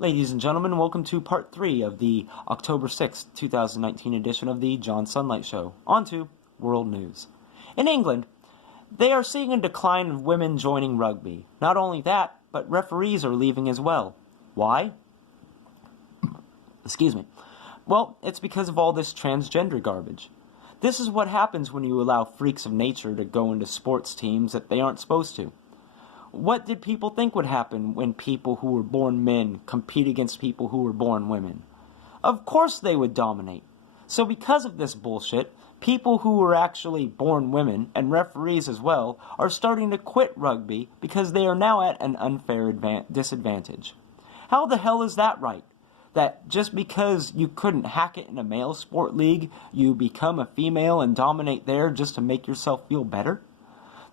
Ladies and gentlemen, welcome to part 3 of the October 6th, 2019 edition of the John Sunlight Show. On to world news. In England, they are seeing a decline of women joining rugby. Not only that, but referees are leaving as well. Why? Excuse me. Well, it's because of all this transgender garbage. This is what happens when you allow freaks of nature to go into sports teams that they aren't supposed to. What did people think would happen when people who were born men compete against people who were born women? Of course they would dominate. So because of this bullshit, people who were actually born women, and referees as well, are starting to quit rugby because they are now at an unfair disadvantage. How the hell is that right? That just because you couldn't hack it in a male sport league, you become a female and dominate there just to make yourself feel better?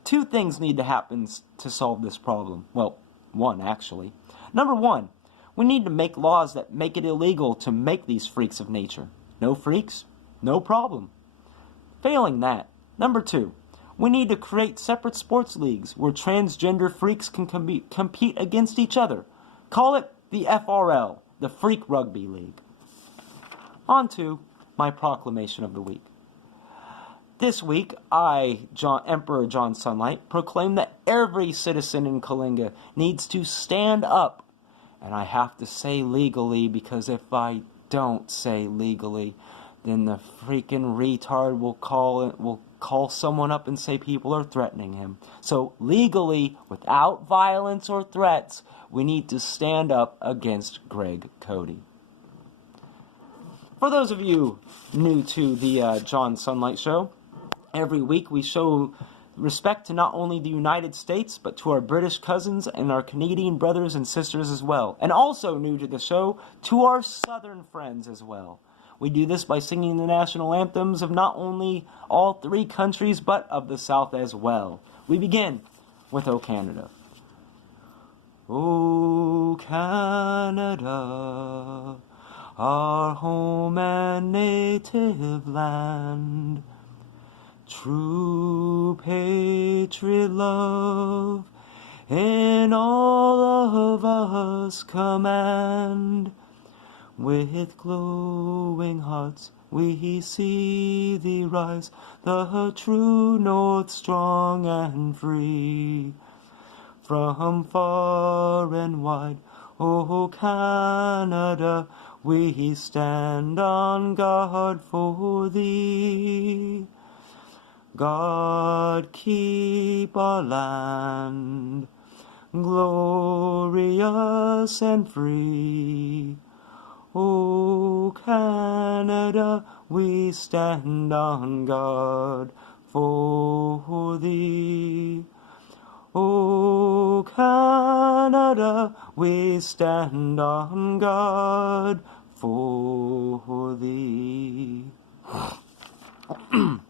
Two things need to happen to solve this problem. Well, one actually. Number one, we need to make laws that make it illegal to make these freaks of nature. No freaks, no problem. Failing that, number two, we need to create separate sports leagues where transgender freaks can compete against each other. Call it the FRL, the Freak Rugby League. On to my proclamation of the week. This week, I, Emperor John Sunlight, proclaim that every citizen in Kalinga needs to stand up. And I have to say legally, because if I don't say legally, then the freaking retard will call someone up and say people are threatening him. So legally, without violence or threats, we need to stand up against Greg Cody. For those of you new to the John Sunlight Show, every week we show respect to not only the United States, but to our British cousins and our Canadian brothers and sisters as well. And also new to the show, to our Southern friends as well. We do this by singing the national anthems of not only all three countries, but of the South as well. We begin with O Canada. O Canada, our home and native land, true patriot love in all of us command. With glowing hearts we see thee rise, the true north strong and free. From far and wide, O Canada, we stand on guard for thee. God keep our land glorious and free. O Canada, we stand on guard for thee. O Canada, we stand on guard for thee.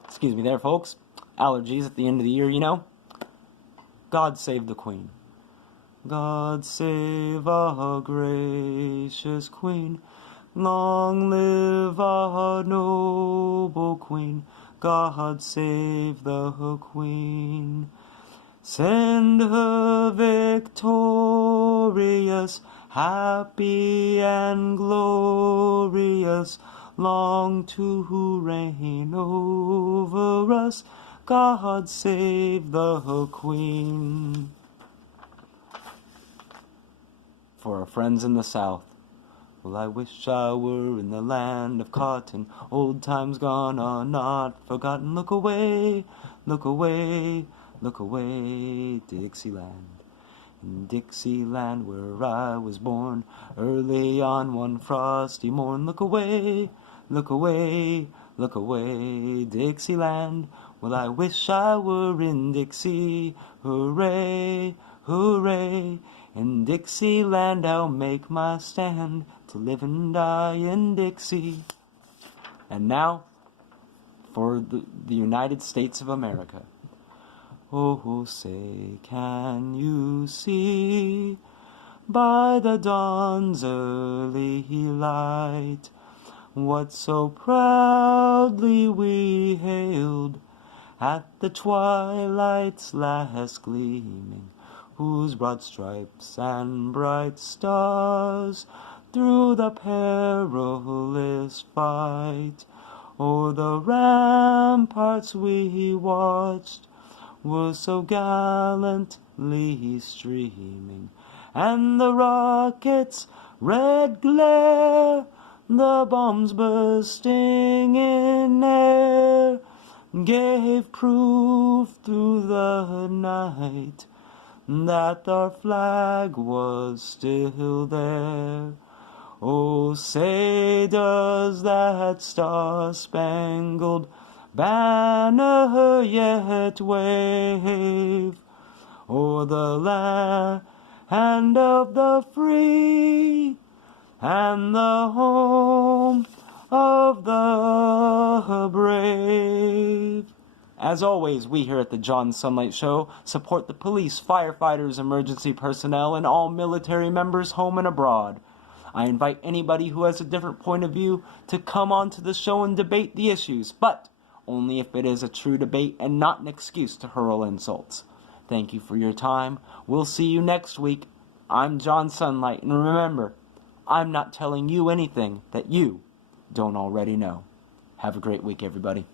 Excuse me there, folks. Allergies at the end of the year, you know. God save the Queen. God save our gracious Queen. Long live our noble Queen. God save the Queen. Send her victorious, happy and glorious, long to reign over us. God save the Queen. For our friends in the South, well, I wish I were in the land of cotton. Old times gone are not forgotten. Look away, look away, look away, Dixieland. In Dixieland where I was born, early on one frosty morn. Look away, look away, look away, Dixieland. Well, I wish I were in Dixie. Hooray, hooray. In Dixieland I'll make my stand, to live and die in Dixie. And now, for the United States of America. Oh, say, can you see, by the dawn's early light, what so proudly we hailed at the twilight's last gleaming? whose broad stripes and bright stars through the perilous fight o'er the ramparts we watched were so gallantly streaming, and the rockets' red glare, the bombs bursting in air, gave proof through the night that our flag was still there. Oh, say does that star-spangled banner yet wave o'er the land of the free and the home of the brave. As always, we here at the John Sunlight Show support the police, firefighters, emergency personnel, and all military members home and abroad. I invite anybody who has a different point of view to come on to the show and debate the issues, but only if it is a true debate and not an excuse to hurl insults. Thank you for your time. We'll see you next week. I'm John Sunlight, and remember, I'm not telling you anything that you don't already know. Have a great week, everybody.